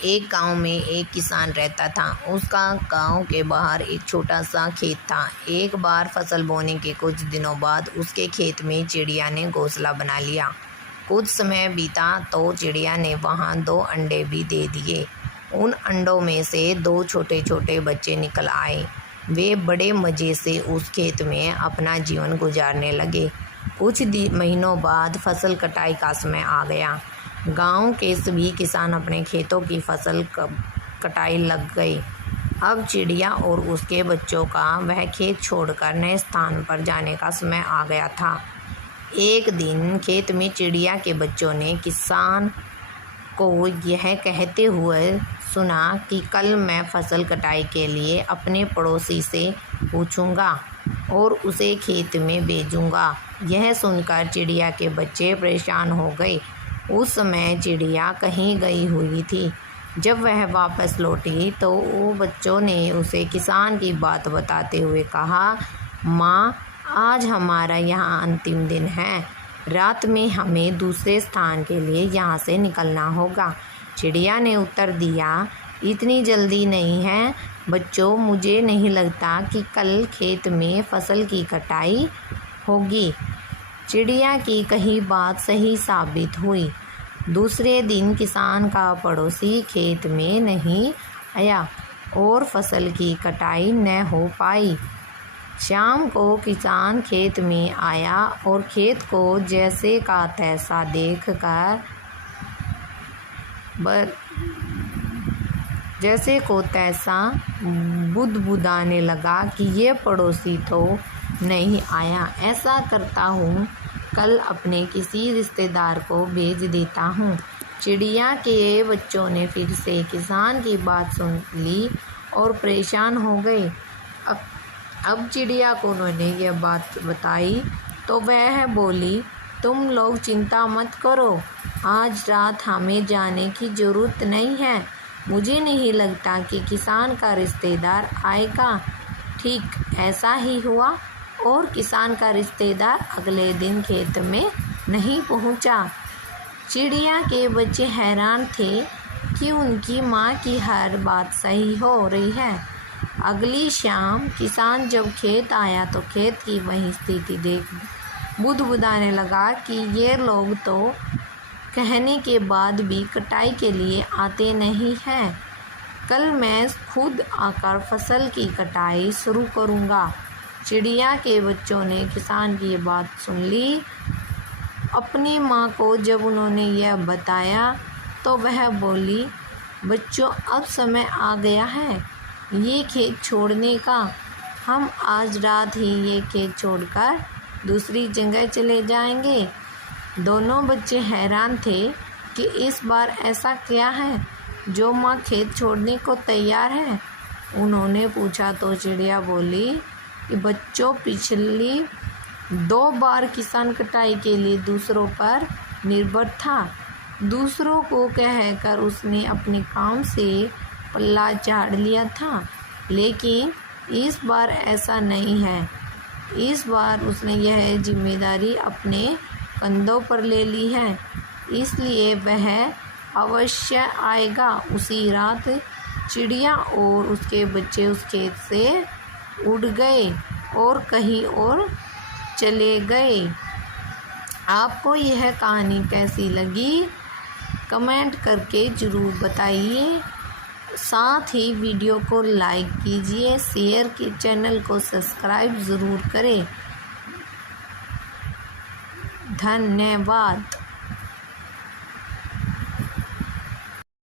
एक गांव में एक किसान रहता था। उसका गांव के बाहर एक छोटा सा खेत था। एक बार फसल बोने के कुछ दिनों बाद उसके खेत में चिड़िया ने घोंसला बना लिया। कुछ समय बीता तो चिड़िया ने वहां 2 अंडे भी दे दिए। उन अंडों में से 2 छोटे छोटे बच्चे निकल आए। वे बड़े मज़े से उस खेत में अपना जीवन गुजारने लगे। कुछ महीनों बाद फसल कटाई का समय आ गया। गांव के सभी किसान अपने खेतों की फसल कटाई लग गए। अब चिड़िया और उसके बच्चों का वह खेत छोड़कर नए स्थान पर जाने का समय आ गया था। एक दिन खेत में चिड़िया के बच्चों ने किसान को यह कहते हुए सुना कि कल मैं फसल कटाई के लिए अपने पड़ोसी से पूछूंगा और उसे खेत में भेजूंगा। यह सुनकर चिड़िया के बच्चे परेशान हो गए। उस समय चिड़िया कहीं गई हुई थी। जब वह वापस लौटी तो वो बच्चों ने उसे किसान की बात बताते हुए कहा, माँ, आज हमारा यहाँ अंतिम दिन है। रात में हमें दूसरे स्थान के लिए यहाँ से निकलना होगा। चिड़िया ने उत्तर दिया, इतनी जल्दी नहीं है बच्चों, मुझे नहीं लगता कि कल खेत में फसल की कटाई होगी। चिड़िया की कही बात सही साबित हुई। दूसरे दिन किसान का पड़ोसी खेत में नहीं आया और फसल की कटाई न हो पाई। शाम को किसान खेत में आया और खेत को जैसे का तैसा देखकर जैसे को तैसा बुदबुदाने लगा कि ये पड़ोसी तो नहीं आया। ऐसा करता हूँ, कल अपने किसी रिश्तेदार को भेज देता हूँ। चिड़िया के बच्चों ने फिर से किसान की बात सुन ली और परेशान हो गए। अब चिड़िया को उन्होंने यह बात बताई तो वह बोली, तुम लोग चिंता मत करो, आज रात हमें जाने की ज़रूरत नहीं है। मुझे नहीं लगता कि किसान का रिश्तेदार आएगा। ठीक ऐसा ही हुआ और किसान का रिश्तेदार अगले दिन खेत में नहीं पहुंचा। चिड़िया के बच्चे हैरान थे कि उनकी माँ की हर बात सही हो रही है। अगली शाम किसान जब खेत आया तो खेत की वही स्थिति देख बुदबुदाने लगा कि ये लोग तो कहने के बाद भी कटाई के लिए आते नहीं हैं। कल मैं खुद आकर फसल की कटाई शुरू करूँगा। चिड़िया के बच्चों ने किसान की बात सुन ली। अपनी माँ को जब उन्होंने यह बताया तो वह बोली, बच्चों, अब समय आ गया है ये खेत छोड़ने का। हम आज रात ही ये खेत छोड़कर दूसरी जगह चले जाएंगे। दोनों बच्चे हैरान थे कि इस बार ऐसा क्या है जो माँ खेत छोड़ने को तैयार है। उन्होंने पूछा तो चिड़िया बोली कि बच्चों, पिछली 2 बार किसान कटाई के लिए दूसरों पर निर्भर था। दूसरों को कहकर उसने अपने काम से पल्ला झाड़ लिया था, लेकिन इस बार ऐसा नहीं है। इस बार उसने यह जिम्मेदारी अपने कंधों पर ले ली है, इसलिए वह अवश्य आएगा। उसी रात चिड़िया और उसके बच्चे उस खेत से उड़ गए और कहीं और चले गए। आपको यह कहानी कैसी लगी कमेंट करके ज़रूर बताइए। साथ ही वीडियो को लाइक कीजिए, शेयर के चैनल को सब्सक्राइब ज़रूर करें। धन्यवाद।